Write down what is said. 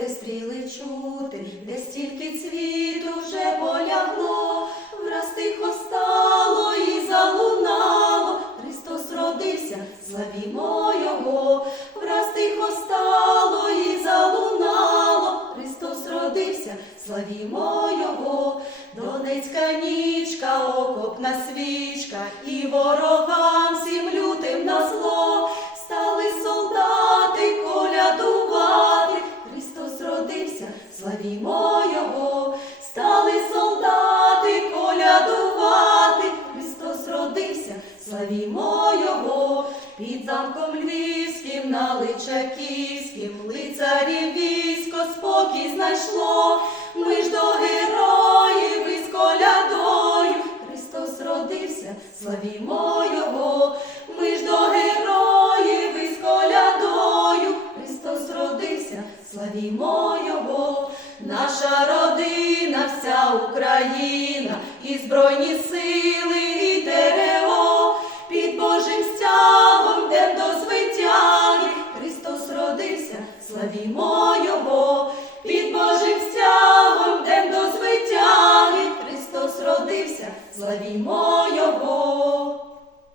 де стріли чути, де стільки цвіту вже полягло, враз тихо стало і залунало, Христос родився, славімо Його, враз тихо стало і залунало, Христос родився, славімо Його, Донецька нічка, окопна свічка, і ворогам славімо Його, стали солдати колядувати, Христос родився, славімо Його, під замком Львівським, на Личаківським, лицарів військо спокій знайшло, ми ж до героїв із колядою, Христос родився, славімо Його, ми ж до героїв із колядою, Христос родився, славімо наша родина, вся Україна, і збройні сили, і ТРО, під Божим стягом де до звитяги. Христос родився, славімо Його, під Божим стягом де до звитяги. Христос родився, славімо Його.